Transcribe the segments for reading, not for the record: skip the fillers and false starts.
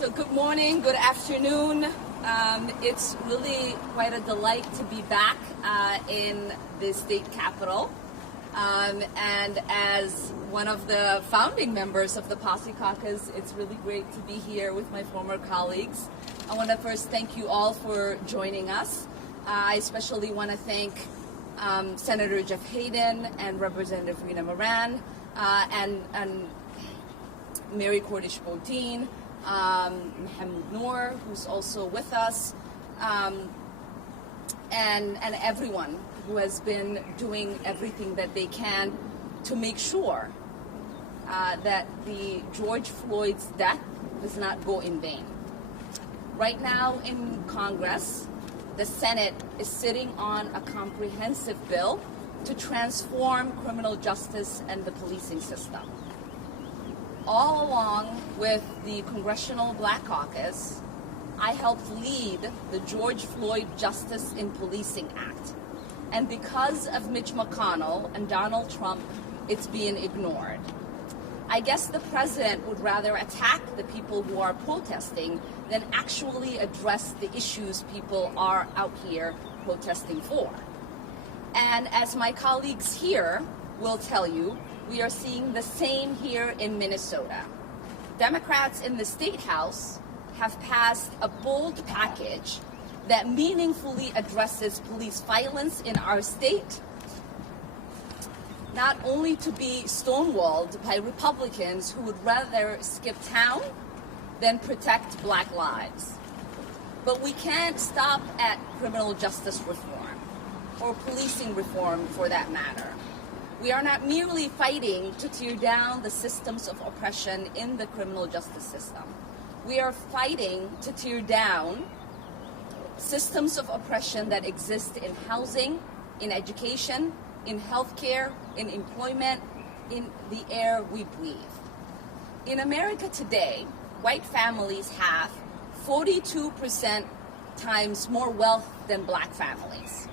So good morning, good afternoon. It's really quite a delight to be back in the state capitol. And as one of the founding members of the Posse Caucus, it's really great to be here with my former colleagues. I want to first thank you all for joining us. I especially want to thank Senator Jeff Hayden and Representative Rina Moran and Mary Cordish-Bodine, Mohammed Noor, who's also with us, and everyone who has been doing everything that they can to make sure that the George Floyd's death does not go in vain. Right now in Congress, the Senate is sitting on a comprehensive bill to transform criminal justice and the policing system. All along with the Congressional Black Caucus, I helped lead the George Floyd Justice in Policing Act. And because of Mitch McConnell and Donald Trump, it's being ignored. I guess the president would rather attack the people who are protesting than actually address the issues people are out here protesting for. And as my colleagues here will tell you, we are seeing the same here in Minnesota. Democrats in the State House have passed a bold package that meaningfully addresses police violence in our state, not only to be stonewalled by Republicans who would rather skip town than protect Black lives. But we can't stop at criminal justice reform, or policing reform for that matter. We are not merely fighting to tear down the systems of oppression in the criminal justice system. We are fighting to tear down systems of oppression that exist in housing, in education, in healthcare, in employment, in the air we breathe. In America today, white families have 42% times more wealth than Black families.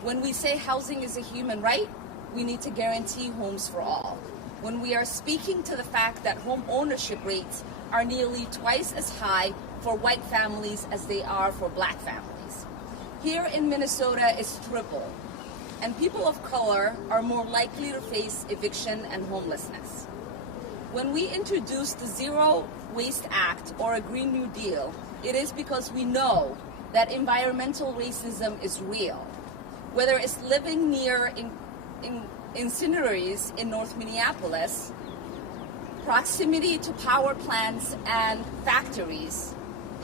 When we say housing is a human right, we need to guarantee homes for all. When we are speaking to the fact that home ownership rates are nearly twice as high for white families as they are for Black families. Here in Minnesota, it's triple, and people of color are more likely to face eviction and homelessness. When we introduce the Zero Waste Act or a Green New Deal, it is because we know that environmental racism is real. Whether it's living near incinerators in North Minneapolis, proximity to power plants and factories,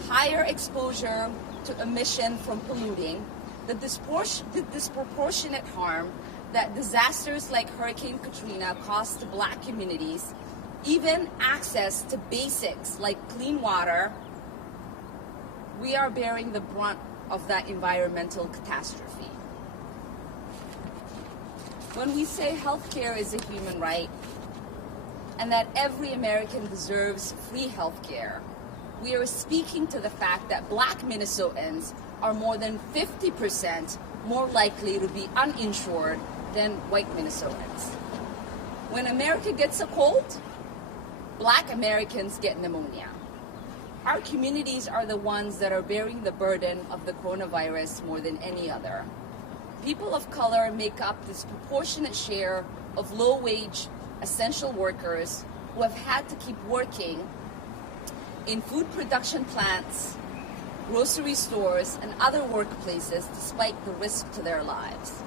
higher exposure to emission from polluting, the disproportionate harm that disasters like Hurricane Katrina caused to Black communities, even access to basics like clean water, we are bearing the brunt of that environmental catastrophe. When we say healthcare is a human right and that every American deserves free healthcare, we are speaking to the fact that Black Minnesotans are more than 50% more likely to be uninsured than white Minnesotans. When America gets a cold, Black Americans get pneumonia. Our communities are the ones that are bearing the burden of the coronavirus more than any other. People of color make up this disproportionate share of low-wage essential workers who have had to keep working in food production plants, grocery stores, and other workplaces despite the risk to their lives.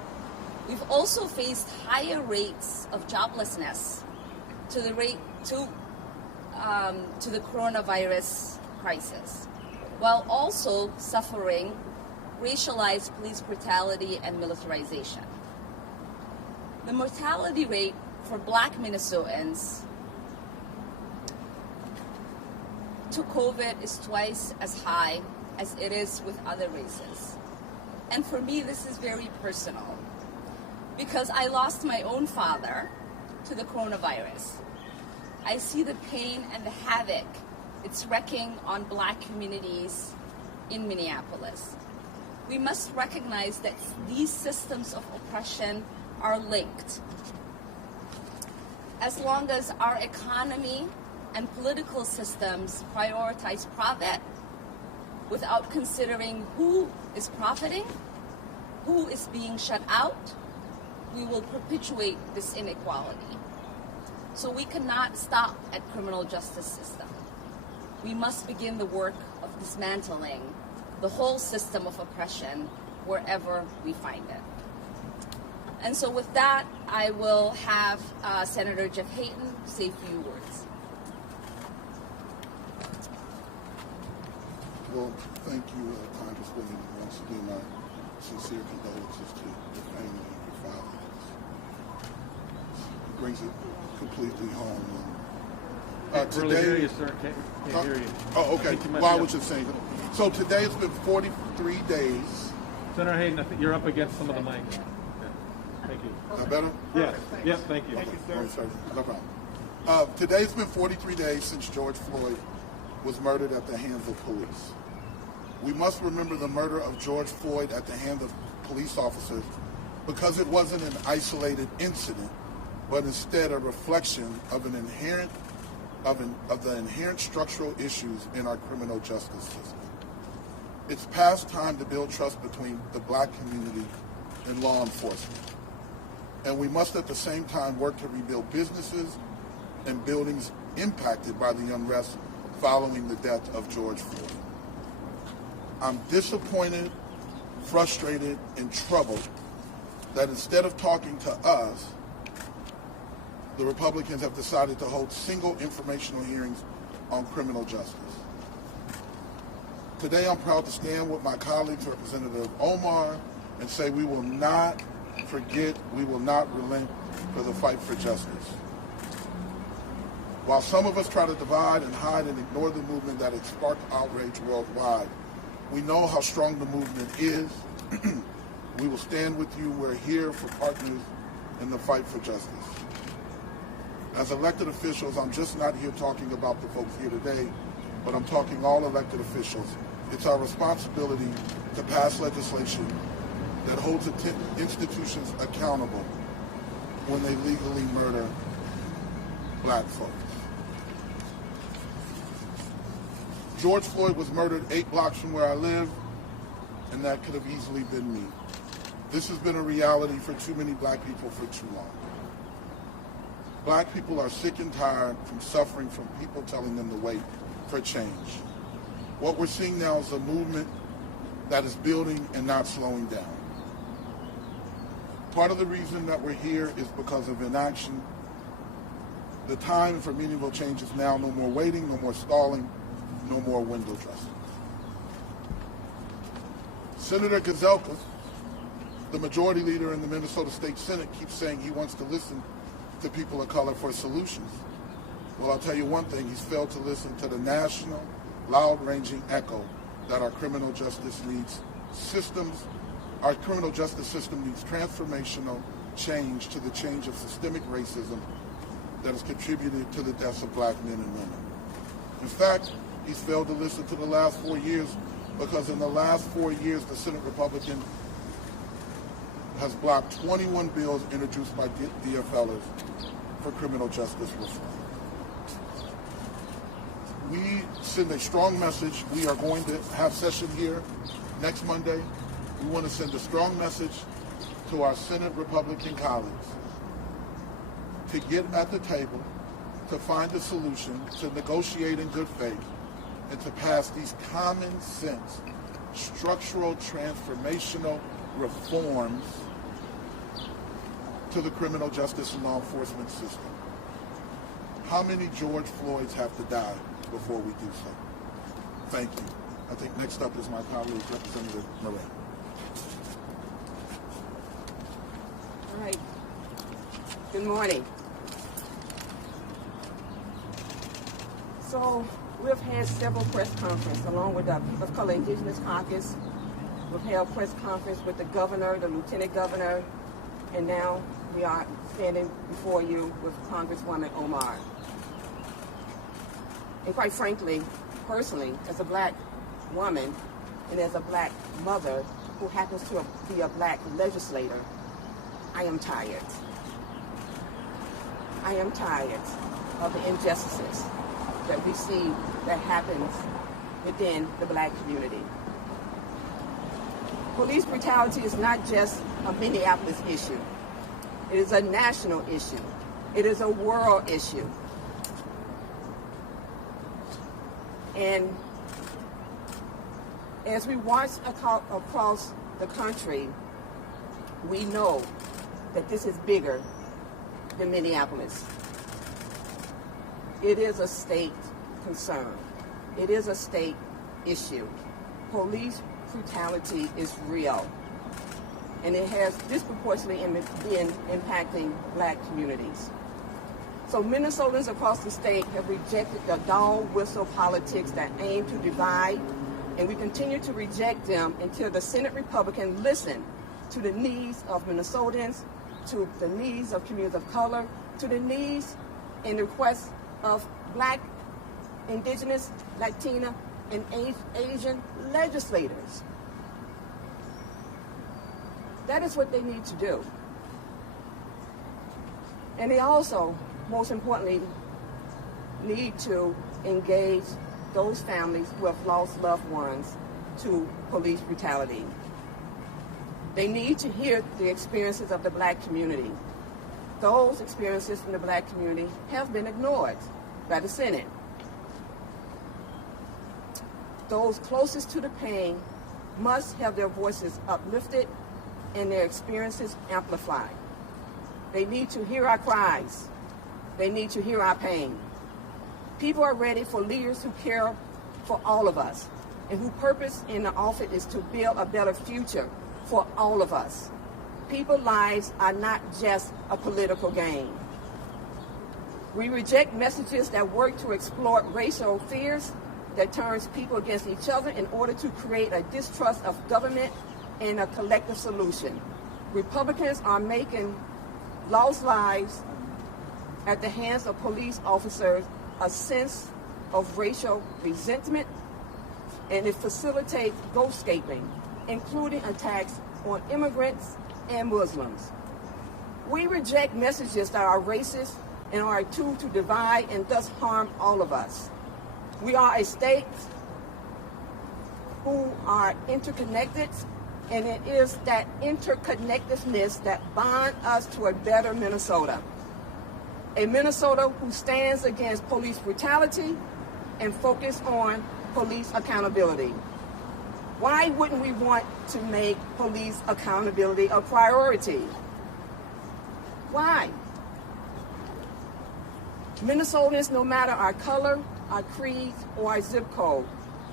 We've also faced higher rates of joblessness to the coronavirus crisis, while also suffering racialized police brutality and militarization. The mortality rate for Black Minnesotans to COVID is twice as high as it is with other races. And for me, this is very personal because I lost my own father to the coronavirus. I see the pain and the havoc it's wreaking on Black communities in Minneapolis. We must recognize that these systems of oppression are linked. As long as our economy and political systems prioritize profit without considering who is profiting, who is being shut out, we will perpetuate this inequality. So we cannot stop at criminal justice system. We must begin the work of dismantling the whole system of oppression wherever we find it. And so with that, I will have Senator Jeff Hayden say a few words. Well, thank you, Congresswoman, and once again, my sincere condolences to the family and your father. It brings it completely home. Really hear you, sir. Can't hear you. Oh, okay. Well, I was just saying. So today it's been 43 days. Senator Hayden, I think you're up against some of the mic. Yeah. Thank you. Is that better? Yes. Yes, thank you. Thank you, sir. Oh, sorry. No problem. Today's been 43 days since George Floyd was murdered at the hands of police. We must remember the murder of George Floyd at the hands of police officers because it wasn't an isolated incident, but instead a reflection of the inherent structural issues in our criminal justice system. It's past time to build trust between the Black community and law enforcement. And we must at the same time work to rebuild businesses and buildings impacted by the unrest following the death of George Floyd. I'm disappointed, frustrated, and troubled that instead of talking to us, the Republicans have decided to hold single informational hearings on criminal justice. Today I'm proud to stand with my colleagues, Representative Omar, and say we will not forget, we will not relent for the fight for justice. While some of us try to divide and hide and ignore the movement that has sparked outrage worldwide, we know how strong the movement is. We will stand with you. We're here for partners in the fight for justice. As elected officials, I'm just not here talking about the folks here today, but I'm talking all elected officials. It's our responsibility to pass legislation that holds institutions accountable when they legally murder Black folks. George Floyd was murdered 8 blocks from where I live, and that could have easily been me. This has been a reality for too many Black people for too long. Black people are sick and tired from suffering from people telling them to wait for change. What we're seeing now is a movement that is building and not slowing down. Part of the reason that we're here is because of inaction. The time for meaningful change is now. No more waiting, no more stalling, no more window dressing. Senator Gazelka, the majority leader in the Minnesota State Senate, keeps saying he wants to listen to people of color for solutions. Well, I'll tell you one thing, he's failed to listen to the national, loud-ranging echo that our criminal justice needs systems. Our criminal justice system needs transformational change to the change of systemic racism that has contributed to the deaths of Black men and women. In fact, he's failed to listen to the last 4 years because in the last 4 years, the Senate Republican has blocked 21 bills introduced by DFLers for criminal justice reform. We send a strong message. We are going to have session here next Monday. We want to send a strong message to our Senate Republican colleagues to get at the table, to find a solution, to negotiate in good faith, and to pass these common sense, structural, transformational reforms to the criminal justice and law enforcement system. How many George Floyds have to die before we do so? Thank you. I think next up is my colleague, Representative Moran. All right. Good morning. So we've had several press conferences along with the People of Color Indigenous caucus. We've held press conference with the governor, the lieutenant governor, and now we are standing before you with Congresswoman Omar. And quite frankly, personally, as a Black woman and as a Black mother who happens to be a Black legislator, I am tired. I am tired of the injustices. that we see that happens within the black community. Police brutality is not just a Minneapolis issue. It is a national issue. It is a world issue. And as we watch across the country, we know that this is bigger than Minneapolis. It is a state concern. It is a state issue. Police brutality is real, and it has disproportionately been impacting black communities. So Minnesotans across the state have rejected the dog whistle politics that aim to divide, and we continue to reject them until the Senate Republicans listen to the needs of Minnesotans, to the needs of communities of color, to the needs and requests of black, indigenous, Latina, and Asian legislators. That is what they need to do. And they also, most importantly, need to engage those families who have lost loved ones to police brutality. They need to hear the experiences of the black community. Those experiences from the black community have been ignored by the Senate. Those closest to the pain must have their voices uplifted and their experiences amplified. They need to hear our cries. They need to hear our pain. People are ready for leaders who care for all of us and whose purpose in the office is to build a better future for all of us. People's lives are not just a political game. We reject messages that work to exploit racial fears that turns people against each other in order to create a distrust of government and a collective solution. Republicans are making lost lives at the hands of police officers a sense of racial resentment, and it facilitates ghostscaping, including attacks on immigrants and Muslims. We reject messages that are racist and are a tool to divide and thus harm all of us. We are a state who are interconnected, and it is that interconnectedness that binds us to a better Minnesota. A Minnesota who stands against police brutality and focus on police accountability. Why wouldn't we want to make police accountability a priority? Why? Minnesotans, no matter our color, our creed, or our zip code,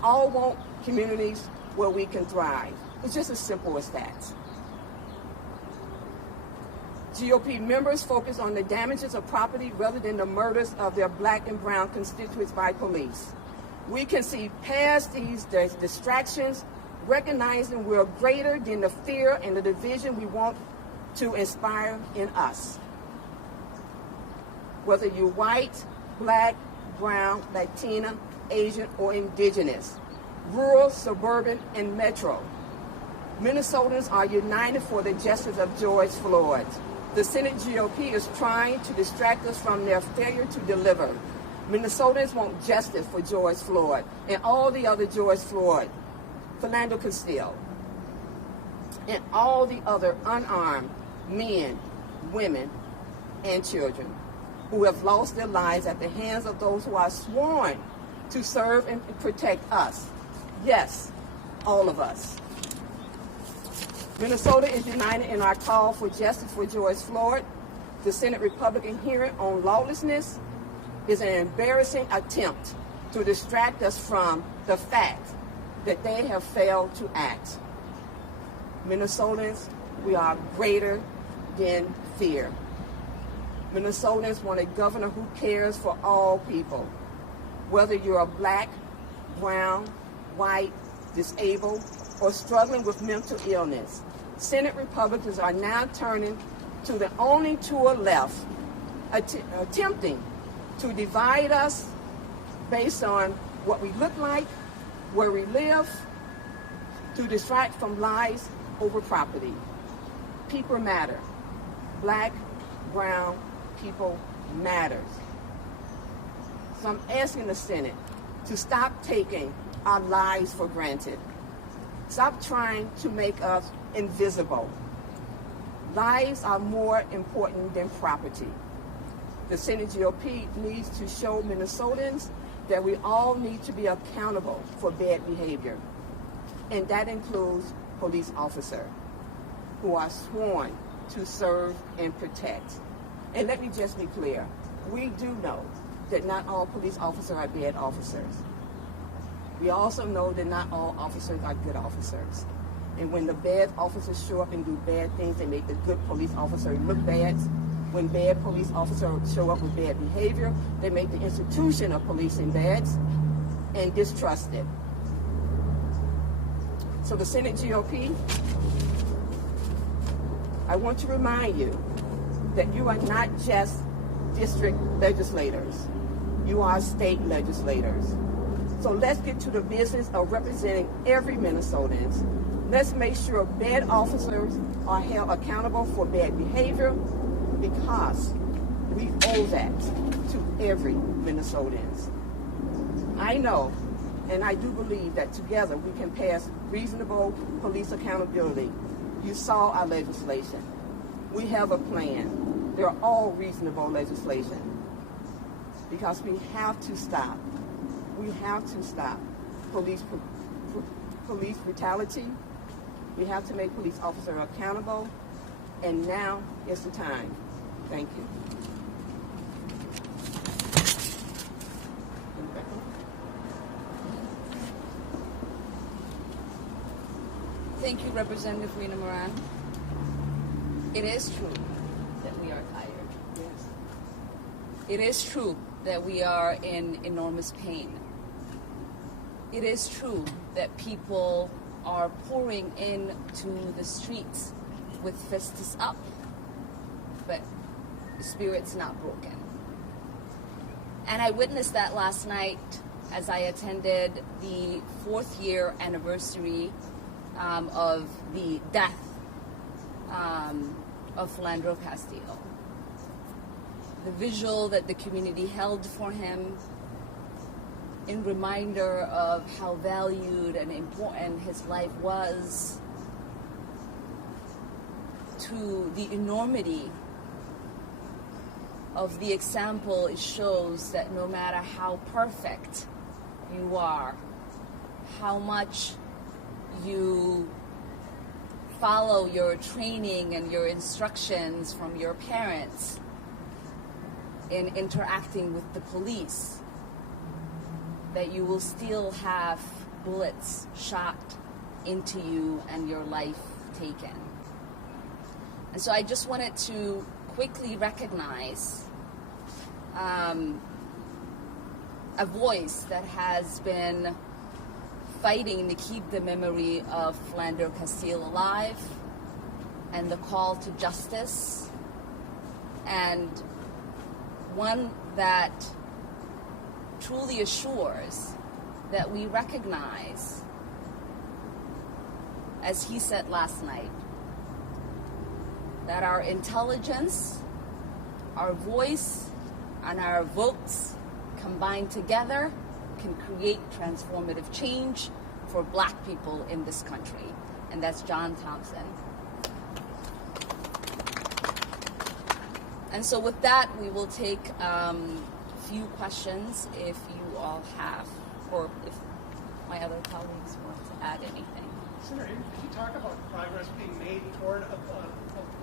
all want communities where we can thrive. It's just as simple as that. GOP members focus on the damages of property rather than the murders of their black and brown constituents by police. We can see past these distractions, recognizing we're greater than the fear and the division we want to inspire in us. Whether you're white, black, brown, Latina, Asian, or indigenous, rural, suburban, and metro, Minnesotans are united for the justice of George Floyd. The Senate GOP is trying to distract us from their failure to deliver. Minnesotans want justice for George Floyd and all the other George Floyd, Philando Castile, and all the other unarmed men, women, and children who have lost their lives at the hands of those who are sworn to serve and protect us. Yes, all of us. Minnesota is united in our call for justice for George Floyd. The Senate Republican hearing on lawlessness is an embarrassing attempt to distract us from the fact that they have failed to act. Minnesotans, we are greater than fear. Minnesotans want a governor who cares for all people, whether you're a black, brown, white, disabled, or struggling with mental illness. Senate Republicans are now turning to the only tool left, attempting to divide us based on what we look like, where we live, to distract from lives over property. People matter. Black, brown, people matters. So I'm asking the Senate to stop taking our lives for granted. Stop trying to make us invisible. Lives are more important than property. The Senate GOP needs to show Minnesotans that we all need to be accountable for bad behavior. And that includes police officers who are sworn to serve and protect. And let me just be clear. We do know that not all police officers are bad officers. We also know that not all officers are good officers. And when the bad officers show up and do bad things, they make the good police officer look bad. When bad police officers show up with bad behavior, they make the institution of policing bad and distrusted. So the Senate GOP, I want to remind you that you are not just district legislators. You are state legislators. So let's get to the business of representing every Minnesotan. Let's make sure bad officers are held accountable for bad behavior, because we owe that to every Minnesotan. I know, and I do believe that together we can pass reasonable police accountability. You saw our legislation. We have a plan. They're all reasonable legislation, because we have to stop. We have to stop police brutality. We have to make police officers accountable, and now is the time. Thank you. Thank you, Representative Rena Moran. It is true that we are tired. Yes. It is true that we are in enormous pain. It is true that people are pouring into the streets with fists up, but the spirit's not broken. And I witnessed that last night as I attended the 4th year anniversary of the death of Philandro Castillo. The visual that the community held for him in reminder of how valued and important his life was, to the enormity of the example it shows that no matter how perfect you are, how much you follow your training and your instructions from your parents in interacting with the police, that you will still have bullets shot into you and your life taken. And so I just wanted to quickly recognize a voice that has been fighting to keep the memory of Philandro Castillo alive, and the call to justice, and one that truly assures that we recognize, as he said last night, that our intelligence, our voice, and our votes combined together can create transformative change for Black people in this country. And that's John Thompson. And so with that, we will take a few questions if you all have, or if my other colleagues want to add anything. Senator, could you talk about progress being made toward a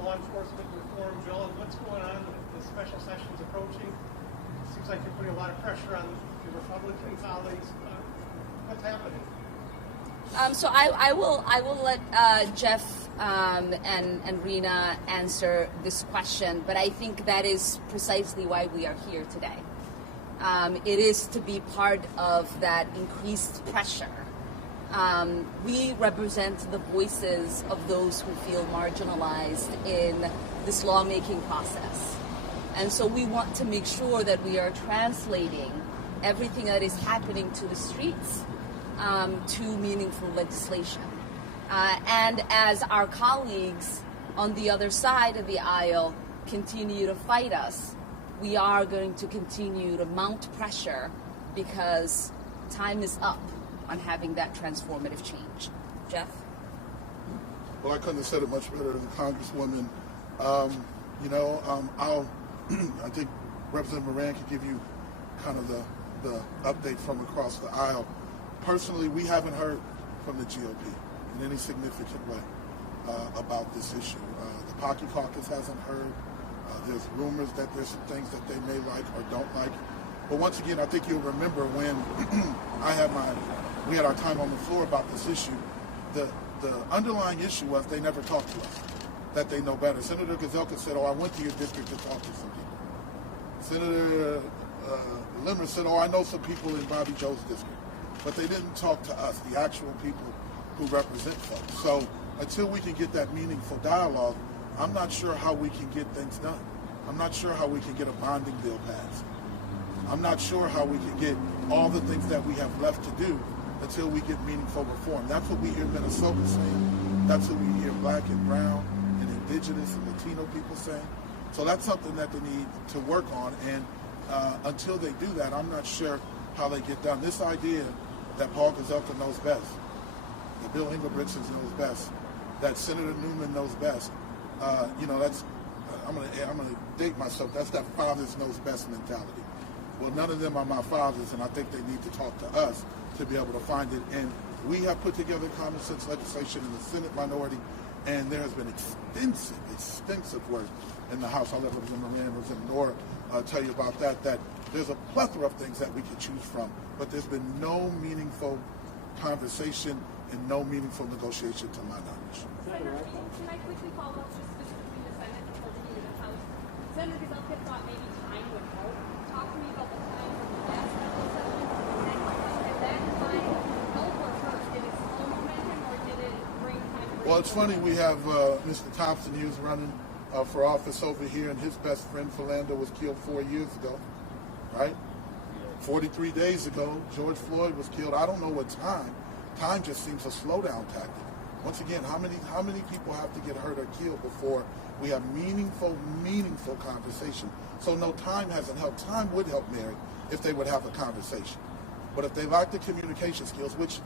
law enforcement reform bill, and what's going on with the special sessions approaching? It seems like you're putting a lot of pressure on your Republican colleagues. What's happening? So I will let Jeff and Rena answer this question, but I think that is precisely why we are here today. It is to be part of that increased pressure. We represent the voices of those who feel marginalized in this lawmaking process. And so we want to make sure that we are translating everything that is happening to the streets to meaningful legislation. And as our colleagues on the other side of the aisle continue to fight us, we are going to continue to mount pressure because time is up on having that transformative change. Jeff? Well, I couldn't have said it much better than Congresswoman. I think Representative Moran could give you kind of the update from across the aisle. Personally, we haven't heard from the GOP in any significant way about this issue. The Pocky Caucus hasn't heard. There's rumors that there's some things that they may like or don't like. But once again, I think you'll remember when we had our time on the floor about this issue. The underlying issue was they never talked to us, that they know better. Senator Gazelka said, I went to your district to talk to some people. Senator Limmer said, I know some people in Bobby Joe's district. But they didn't talk to us, the actual people who represent folks. So until we can get that meaningful dialogue, I'm not sure how we can get things done. I'm not sure how we can get a bonding bill passed. I'm not sure how we can get all the things that we have left to do until we get meaningful reform. That's what we hear Minnesota saying. That's what we hear Black and Brown and Indigenous and Latino people saying. So that's something that they need to work on. And until they do that, I'm not sure how they get done. This idea that Paul Gazelka knows best, that Bill Engelbrecht knows best, that Senator Newman knows best, that's, I'm gonna date myself, that's that fathers knows best mentality. Well, none of them are my fathers, and I think they need to talk to us to be able to find it. And we have put together common sense legislation in the Senate minority, and there has been extensive work in the House. I'll let Representative Moran and Representative Nora tell you about that there's a plethora of things that we could choose from, but there's been no meaningful conversation and no meaningful negotiation to my knowledge. Senator, can I quickly follow up just between the Senate and the House? Senator Gazelka thought maybe time would help. Talk to me about the time from the last federal session, and that time help or hurt? Did it slow momentum or did it bring time? Well, it's funny, we have Mr. Thompson, he was running for office over here, and his best friend Philando was killed 4 years ago, right? 43 days ago, George Floyd was killed. I don't know what time. Time just seems a slowdown tactic. Once again, how many people have to get hurt or killed before we have meaningful conversation? So no, time hasn't helped. Time would help Mary if they would have a conversation. But if they lack the communication skills, which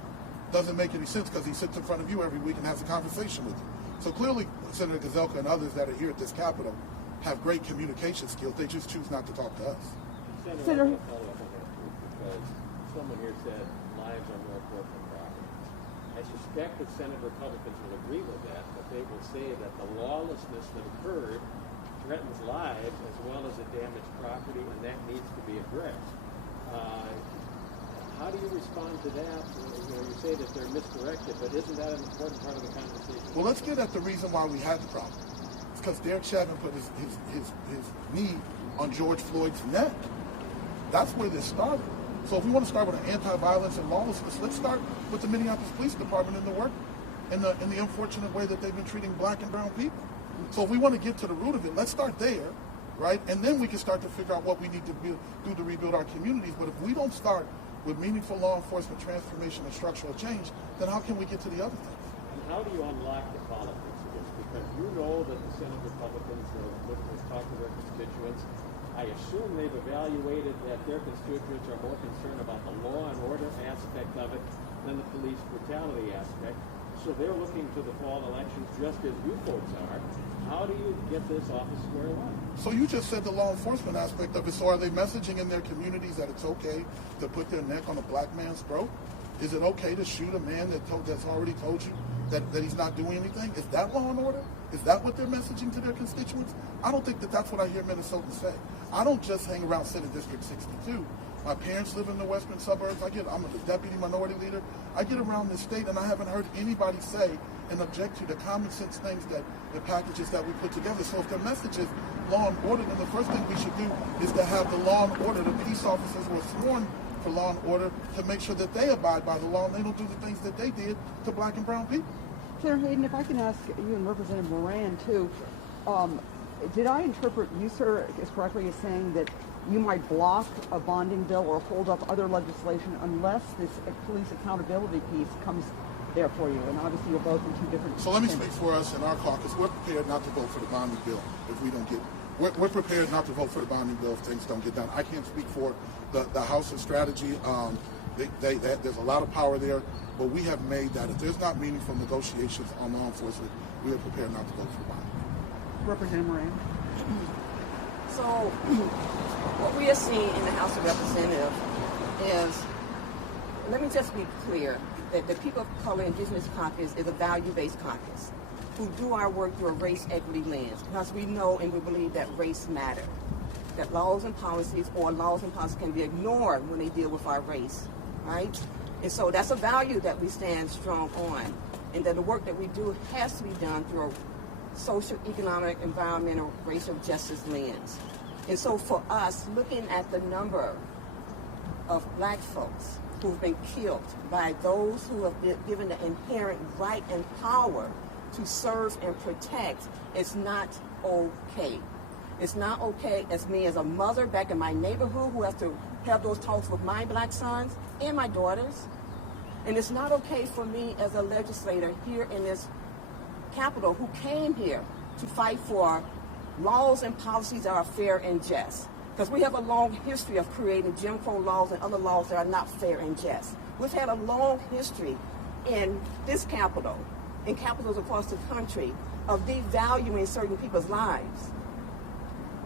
doesn't make any sense because he sits in front of you every week and has a conversation with you. So clearly, Senator Gazelka and others that are here at this Capitol have great communication skills. They just choose not to talk to us. Senator, I follow up on that too, because someone here said lives are more important than property. I suspect that Senate Republicans will agree with that, but they will say that the lawlessness that occurred threatens lives as well as it damaged property, and that needs to be addressed. How do you respond to that? You say that they're misdirected, but isn't that an important part of the conversation? Well, let's get at the reason why we had the problem. It's because Derek Chauvin put his knee on George Floyd's neck. That's where this started. So if we want to start with an anti-violence and lawlessness, let's start with the Minneapolis Police Department and the work and the unfortunate way that they've been treating Black and brown people. So if we want to get to the root of it, let's start there, right? And then we can start to figure out what we need to do to rebuild our communities. But if we don't start with meaningful law enforcement transformation and structural change, then how can we get to the other things? And how do you unlock the politics of this? Because you know that the Senate Republicans are looking to talk to their constituents. I assume they've evaluated that their constituents are more concerned about the law and order aspect of it than the police brutality aspect. So they're looking to the fall elections just as you folks are. How do you get this off the square one? So you just said the law enforcement aspect of it. So are they messaging in their communities that it's okay to put their neck on a Black man's throat? Is it okay to shoot a man that's already told you that he's not doing anything? Is that law and order? Is that what they're messaging to their constituents? I don't think that's what I hear Minnesotans say. I don't just hang around Senate District 62. My parents live in the western suburbs. I'm a deputy minority leader. I get around this state and I haven't heard anybody say and object to the common sense things the packages that we put together. So if their message is law and order, then the first thing we should do is to have the law and order. The peace officers were sworn for law and order to make sure that they abide by the law and they don't do the things that they did to Black and brown people. Senator Hayden, if I can ask you and Representative Moran too, did I interpret you, sir, as correctly as saying that you might block a bonding bill or hold up other legislation unless this police accountability piece comes there for you? And obviously you're both in two different... So let me speak for us in our caucus. We're prepared not to vote for the bonding bill if we don't get we're prepared not to vote for the bonding bill if things don't get done. I can't speak for the House's strategy. There's a lot of power there, but we have made that if there's not meaningful negotiations on law enforcement, we are prepared not to vote for the bonding bill. Representative Moran. So what we are seeing in the House of Representatives is, let me just be clear, that the People of Color Indigenous Caucus is a value-based caucus who do our work through a race equity lens, because we know and we believe that race matters, that laws and policies can be ignored when they deal with our race, right? And so that's a value that we stand strong on, and that the work that we do has to be done through a social, economic, environmental, racial justice lens. And so for us, looking at the number of black folks who've been killed by those who have been given the inherent right and power to serve and protect is not okay. It's not okay as me as a mother back in my neighborhood who has to have those talks with my black sons and my daughters. And it's not okay for me as a legislator here in this Capitol who came here to fight for laws and policies that are fair and just. Because we have a long history of creating Jim Crow laws and other laws that are not fair and just. We've had a long history in this Capitol, in capitals across the country, of devaluing certain people's lives.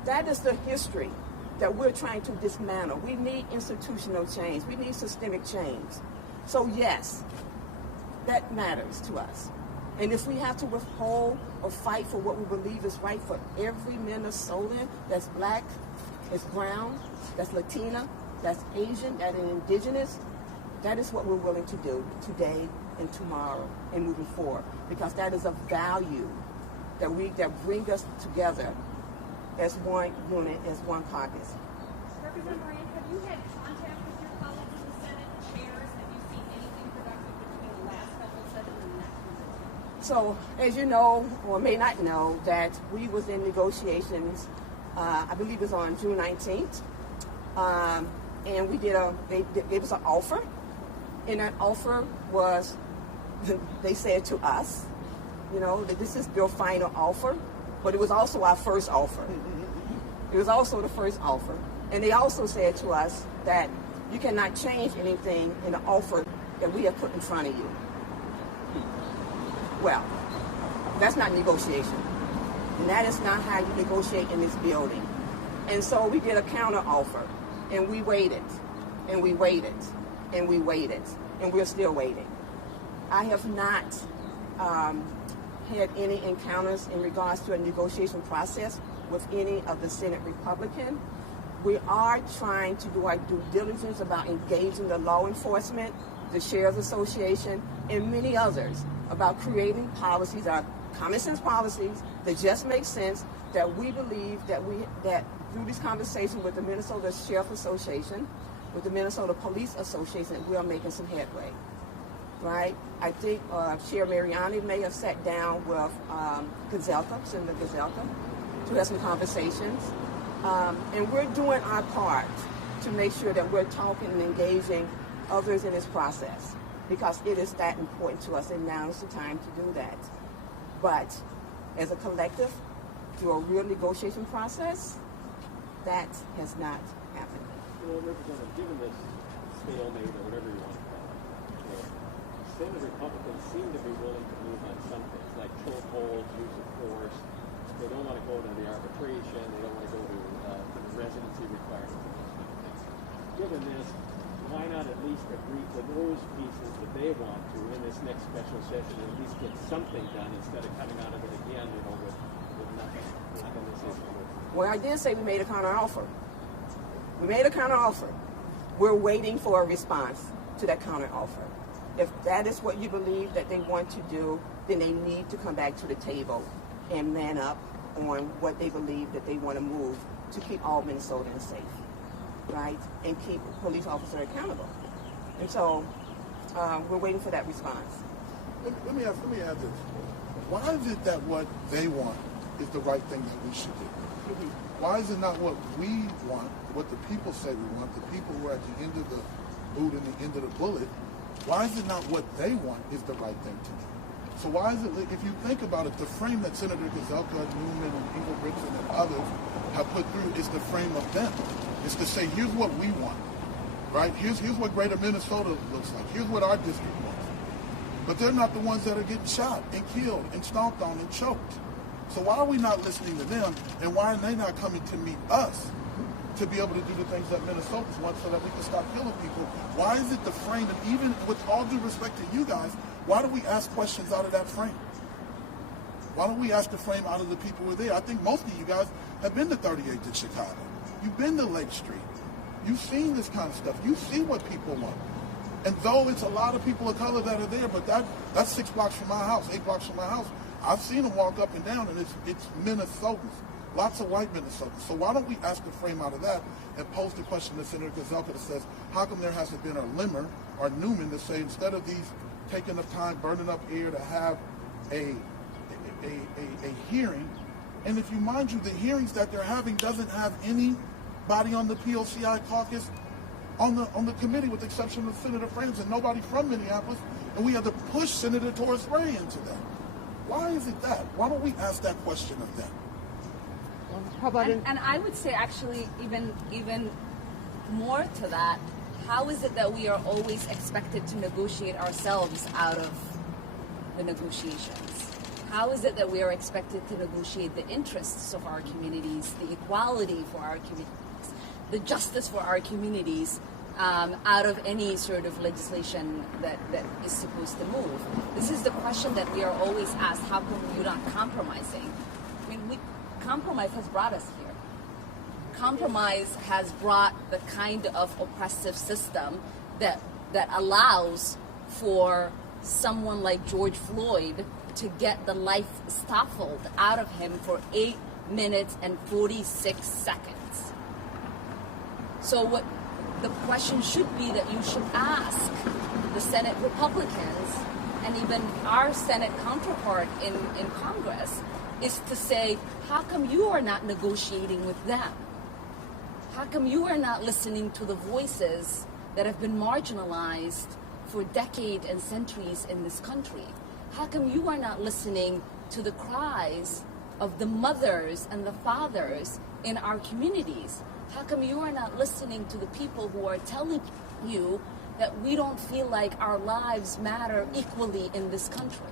That is the history that we're trying to dismantle. We need institutional change. We need systemic change. So yes, that matters to us. And if we have to withhold or fight for what we believe is right for every Minnesotan that's black, that's brown, that's Latina, that's Asian, that is Indigenous, that is what we're willing to do today and tomorrow and moving forward, because that is a value that bring us together as one unit, as one caucus. Representative Moran, have you had contact with your colleagues in the Senate chairs? Have you seen anything productive between the last special session and the next one? So, as you know, or may not know, that we was in negotiations, I believe it was on June 19th, and they gave us an offer, and that offer was, they said to us, that this is your final offer, but it was also our first offer. It was also the first offer. And they also said to us that you cannot change anything in the offer that we have put in front of you. Well, that's not negotiation. And that is not how you negotiate in this building. And so we did a counter offer, and we waited, and we waited, and we waited, and we're still waiting. I have not had any encounters in regards to a negotiation process with any of the Senate Republican. We are trying to do our due diligence about engaging the law enforcement, the Sheriff's Association, and many others about creating policies, our common sense policies that just make sense, that we believe that through these conversations with the Minnesota Sheriff Association, with the Minnesota Police Association, we are making some headway. Right? I think Chair Mariani may have sat down with Senator Gazelka, to have some conversations. And we're doing our part to make sure that we're talking and engaging others in this process, because it is that important to us, and now is the time to do that. But as a collective, through a real negotiation process, that has not happened. Representative, given this stalemate or whatever you want to call it, Senate Republicans seem to be willing to move on some things, like chokeholds, use of force. They don't want to go to the arbitration. They don't want to go to the residency requirements and those kind of things. Given this, why not at least agree to those pieces that they want to in this next special session, and at least get something done instead of coming out of it again, with nothing. Well, I did say we made a counter offer. We made a counter offer. We're waiting for a response to that counter offer. If that is what you believe that they want to do, then they need to come back to the table and man up on what they believe that they want to move to keep all Minnesotans safe, right? And keep police officers accountable. And so we're waiting for that response. Let me add this. Why is it that what they want is the right thing that we should do? Why is it not what we want, what the people say we want, the people who are at the end of the boot and the end of the bullet? Why is it not what they want is the right thing to do? So why is it, if you think about it, the frame that Senator Gazelka, Newman, and Engelbrechtsen and others have put through is the frame of them. It's to say, here's what we want, right? Here's what greater Minnesota looks like. Here's what our district wants. But they're not the ones that are getting shot and killed and stomped on and choked. So why are we not listening to them, and why are they not coming to meet us to be able to do the things that Minnesotans want so that we can stop killing people? Why is it the frame, and even with all due respect to you guys, why do we ask questions out of that frame? Why don't we ask the frame out of the people who are there? I think most of you guys have been to 38th in Chicago. You've been to Lake Street. You've seen this kind of stuff. You see what people want. And though it's a lot of people of color that are there, but that's 6 blocks from my house, 8 blocks from my house. I've seen them walk up and down, and it's Minnesotans. Lots of white Minnesotans. So why don't we ask the frame out of that and pose the question to Senator Gazelka that says, how come there hasn't been a Limmer or Newman to say, instead of these taking up time, burning up air to have a hearing, and if you mind you, the hearings that they're having doesn't have anybody on the POCI caucus on the committee, with the exception of Senator Franz, and nobody from Minneapolis, and we had to push Senator Torres Ray into that. Why is it that? Why don't we ask that question of them? How about and I would say actually even more to that, how is it that we are always expected to negotiate ourselves out of the negotiations? How is it that we are expected to negotiate the interests of our communities, the equality for our communities, the justice for our communities, out of any sort of legislation that is supposed to move? This is the question that we are always asked. How come you're not compromising? I mean, compromise has brought us here. Compromise has brought the kind of oppressive system that allows for someone like George Floyd to get the life stifled out of him for 8 minutes and 46 seconds. So what the question should be that you should ask the Senate Republicans and even our Senate counterpart in Congress is to say, how come you are not negotiating with them? How come you are not listening to the voices that have been marginalized for decades and centuries in this country? How come you are not listening to the cries of the mothers and the fathers in our communities? How come you are not listening to the people who are telling you that we don't feel like our lives matter equally in this country?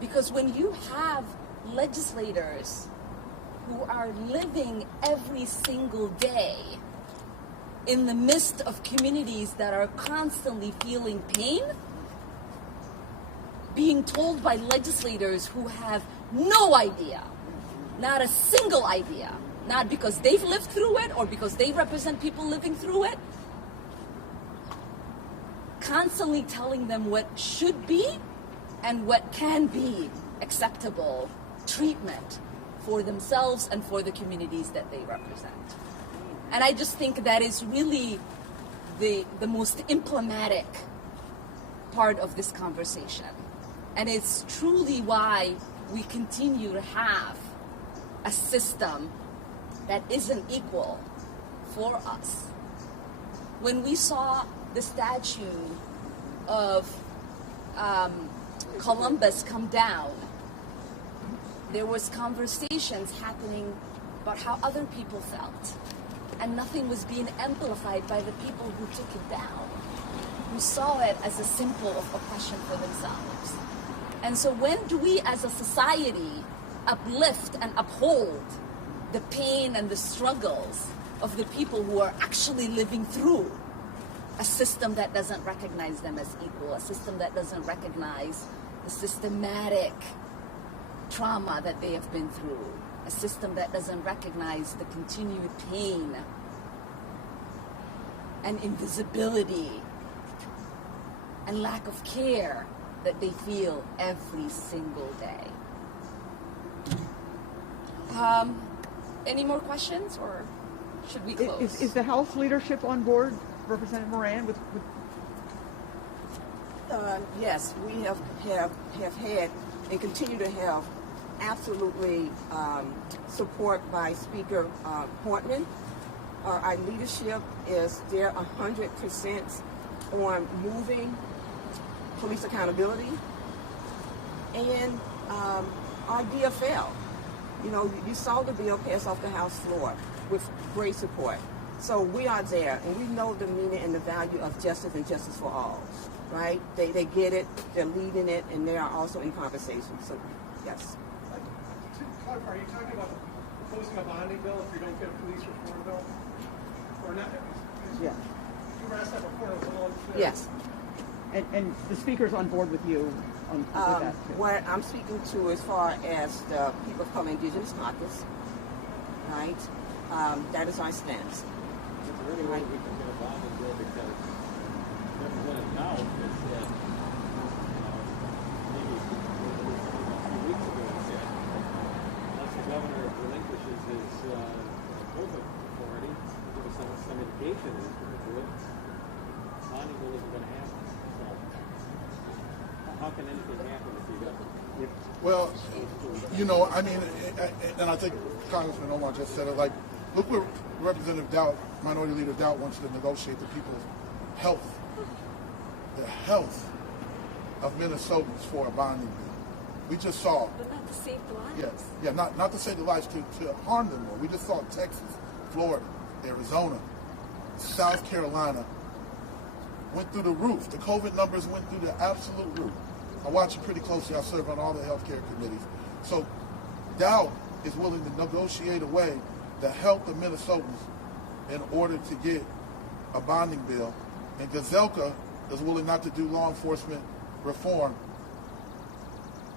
Because when you have legislators who are living every single day in the midst of communities that are constantly feeling pain, being told by legislators who have no idea, not a single idea, not because they've lived through it or because they represent people living through it, constantly telling them what should be and what can be acceptable treatment for themselves and for the communities that they represent. And I just think that is really the most emblematic part of this conversation. And it's truly why we continue to have a system that isn't equal for us. When we saw the statue of Columbus come down, there was conversations happening about how other people felt, and nothing was being amplified by the people who took it down, who saw it as a symbol of oppression for themselves. And so when do we as a society uplift and uphold the pain and the struggles of the people who are actually living through a system that doesn't recognize them as equal, a system that doesn't recognize the systematic trauma that they have been through, a system that doesn't recognize the continued pain and invisibility and lack of care that they feel every single day. Any more questions, or should we close? Is the House leadership on board, Representative Moran? Yes, we have had and continue to have absolutely support by Speaker Portman. Our leadership is there 100% on moving police accountability, and our DFL. You know, you saw the bill pass off the House floor with great support. So we are there, and we know the meaning and the value of justice and justice for all, right? They get it, they're leading it, and they are also in conversation. So, yes. To clarify, are you talking about proposing a bonding bill if we don't get a police reform bill? Or not? Yeah. You were asked that before, it was a little unclear. Yes. And the speaker's on board with you on with that too. What I'm speaking to as far as the people of color Indigenous caucus, right? That is our stance. Is there any way we can get a bonding bill because Representative Dow has said, maybe a few weeks ago, he said, unless the governor relinquishes his COVID authority, give us some indication that he's going to do it, bonding bill isn't going to happen. So, how can anything happen if he doesn't? Well, you know, I mean, and I think Congressman Omar just said it, like, look where Representative Doubt, Minority Leader Doubt, wants to negotiate the people's health, the health of Minnesotans for a bonding bill. We just saw. But not to save lives. Yeah, not to save the lives, to harm them more. We just saw Texas, Florida, Arizona, South Carolina went through the roof. The COVID numbers went through the absolute roof. I watch it pretty closely. I serve on all the healthcare committees. So Dow is willing to negotiate a way to help the Minnesotans in order to get a bonding bill. And Gazelka is willing not to do law enforcement reform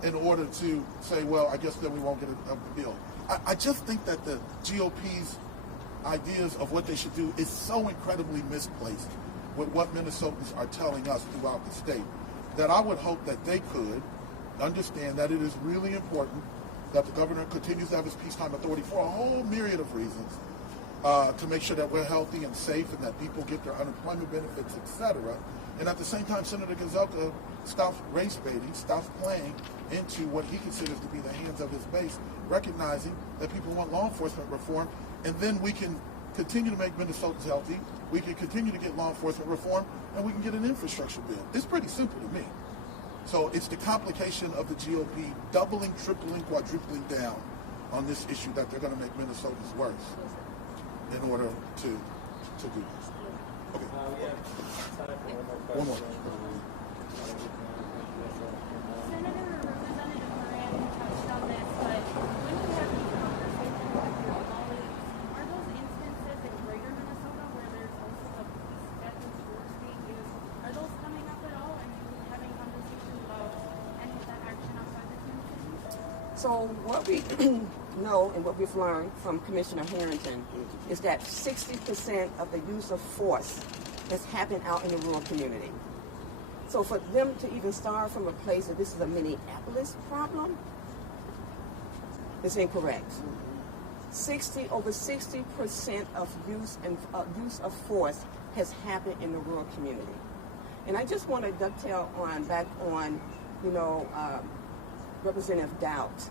in order to say, well, I guess then we won't get a bill. I just think that the GOP's ideas of what they should do is so incredibly misplaced with what Minnesotans are telling us throughout the state, that I would hope that they could understand that it is really important that the governor continues to have his peacetime authority for a whole myriad of reasons, to make sure that we're healthy and safe and that people get their unemployment benefits, etc. And at the same time, Senator Gazelka stops race baiting, stops playing into what he considers to be the hands of his base, recognizing that people want law enforcement reform, and then we can continue to make Minnesotans healthy, we can continue to get law enforcement reform, and we can get an infrastructure bill. It's pretty simple to me. So it's the complication of the GOP doubling, tripling, quadrupling down on this issue that they're going to make Minnesotans worse in order to do this. Okay. We have time for One more. Senator or Representative Moran touched on this, but when you have these conversations with your colleagues, are those instances in greater Minnesota where there's also a police death and force being used, are those coming up at all? Are you having conversations about any of that action outside the Twin Cities? So what we know and what we've learned from Commissioner Harrington is that 60% of the use of force has happened out in the rural community. So for them to even start from a place that this is a Minneapolis problem is incorrect. Over 60% of use of force has happened in the rural community. And I just want to dovetail back on, Representative Doubt.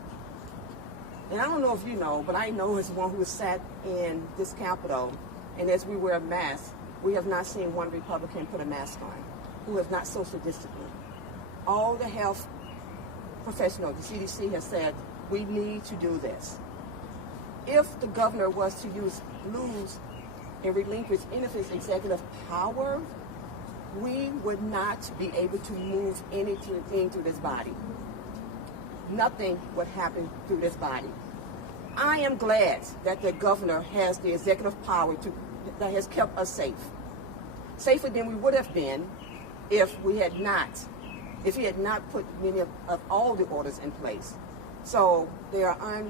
And I don't know if you know, but I know as one who has sat in this Capitol, and as we wear masks, we have not seen one Republican put a mask on, who have not social disciplined. All the health professionals, the CDC has said, we need to do this. If the governor was to lose and relinquish any of his executive power, we would not be able to move anything through this body. Nothing would happen through this body. I am glad that the governor has the executive power that has kept us safe. Safer than we would have been if he had not put many of all the orders in place. So they are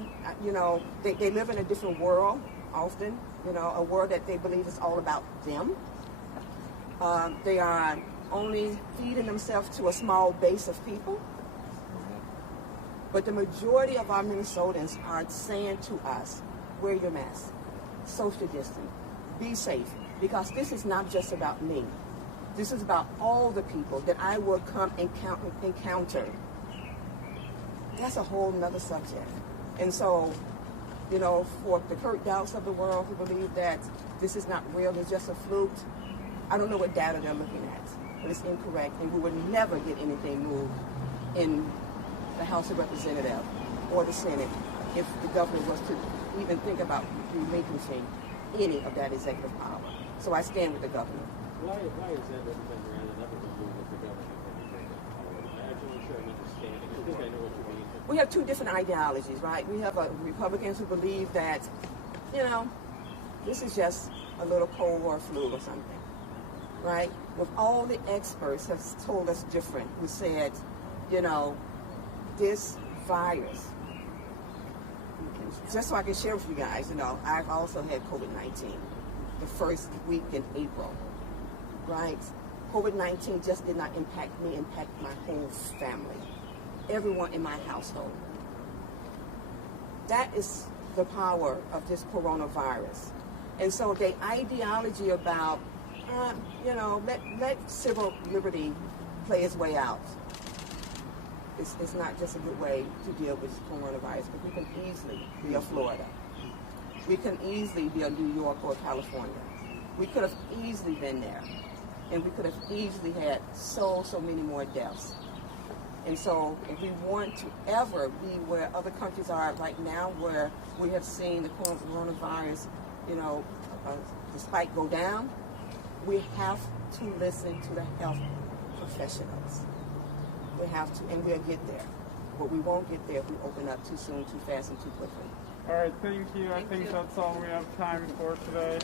they live in a different world often, a world that they believe is all about them. They are only feeding themselves to a small base of people. But the majority of our Minnesotans are saying to us, wear your mask, social distance, be safe, because this is not just about me. This is about all the people that I will come encounter. That's a whole nother subject. And so, for the Kurt Doubts of the world who believe that this is not real, it's just a fluke, I don't know what data they're looking at. but it's incorrect, and we would never get anything moved in the House of Representatives or the Senate if the governor was to even think about relinquishing any of that executive power. So I stand with the governor. Why is that, Representative Miranda, never been moved with the governor from executive power? I just want to share an understanding. I think I know what you mean. We have two different ideologies, right? We have Republicans who believe that, you know, this is just a little cold war flu or something, right? With all the experts have told us different, who said, you know, this virus, just so I can share with you guys, you know, I've also had COVID-19 the first week in April, right? COVID-19 just did not impact me, impact my whole family, everyone in my household. That is the power of this coronavirus. And so the ideology about, you know, let civil liberty play its way out. It's not just a good way to deal with coronavirus, but we can easily be a Florida. We can easily be a New York or California. We could have easily been there. And we could have easily had so many more deaths. And so if we want to ever be where other countries are right now, where we have seen the coronavirus, you know, the spike go down, we have to listen to the health professionals. We have to, and we'll get there. But we won't get there if we open up too soon, too fast, and too quickly. All right, thank you. I think that's all we have time for today.